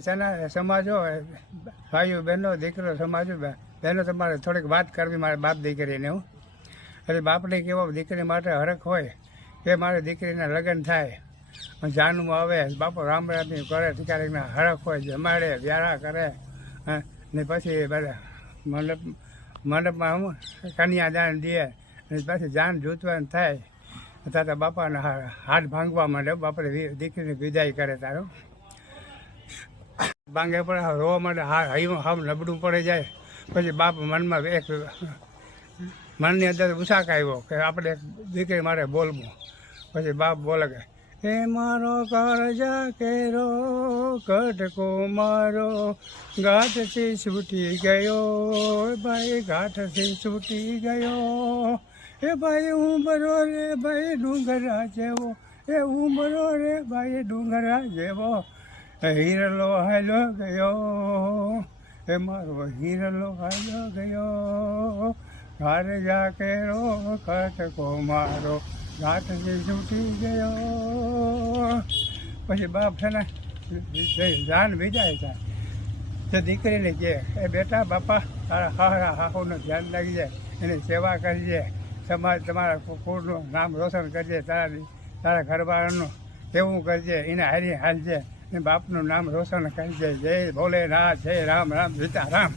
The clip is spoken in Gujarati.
સેના સમાજો ભાઈઓ બહેનો દીકરો સમાજો બહેનો તમારે થોડીક વાત કરવી મારે બાપ દીકરીને હું એટલે બાપને કેવો દીકરી માટે હરખ હોય કે મારી દીકરીના લગ્ન થાય જાનું આવે બાપો રામ રામની કરે ઠીકારીના હરખ હોય જમાડે વ્યારા કરે ને પછી બધા મંડપમાં હું કન્યાદાન દે અને પછી જાન જૂતવાનું થાય તાતા બાપાના હાથ ભાંગવા માંડે બાપાને દીકરીની વિદાય કરે તારો ભાંગે પડે રોવા માટે હાવ નબળું પડી જાય પછી બાપ મનમાં એક મનની અંદર ઉશાક આવ્યો કે આપણે એક દીકરી માટે બોલવું પછી બાપ બોલે કે એ મારો કરજા કેરો કટકો મારો ઘાટથી છૂટી ગયો ભાઈ ઘાટથી છૂટી ગયો એ ભાઈ ઉંબરો રે ભાઈ ડુંગરા જેવો એ ઉંબરો રે ભાઈ ડુંગરા જેવો હીરલો હાલો ગયો એ મારો હીરલો હાલો ગયો ઘર જા કેરો કટકો મારો ઘાટથી છૂટી ગયો પછી બાપ છે ને જાન વિજાય થાય તો દીકરીને કહે એ બેટા બાપા તારા હારા હાહુનું ધ્યાન લાગી જાય એની સેવા કરજે સમાજ તમારા કુળનું નામ રોશન કરજે તારા ઘરવાળાનું એવું કરજે એને હારી હાલજે ને બાપનું નામ રોશન કરજે જય ભોલેનાથ જય રામ રામ સીતા રામ.